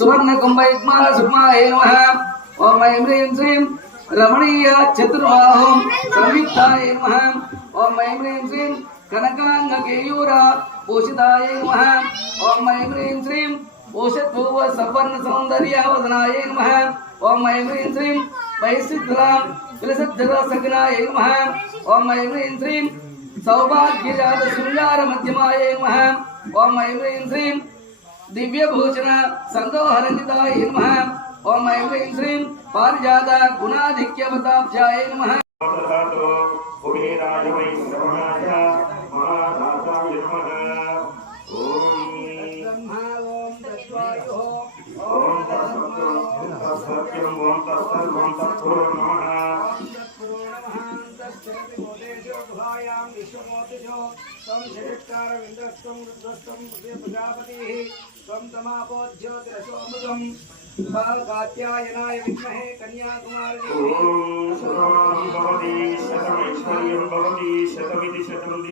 सुवर्ण कुंभयुग्मा सुमाय नमः ओम ऐं ह्रीं श्रीं रमणीय चतुर्बाहुं संयुक्ताय नमः ओम ऐं ह्रीं श्रीं कनकांगकेयूरा पोषिताय नमः ओम ऐं ह्रीं श्रीं पोषद्भुव सवर्ण सौंदर्यवदनाय नमः ओम ऐं ह्रीं श्रीं वैसिद्धां विलसद्धरसगनाय नमः ओम ऐं ह्रीं श्रीं सौभाग्यजात शृंगार मध्यमाय नमः ओम ऐं ह्रीं श्रीं दिव्यभूषण संदोहरंजिताय नमः ओम ऐं ह्रीं श्रीं पारिजात गुणाधिक्यवताभ्याय नमः कात्यायनाय विद्महे कन्याकुमारी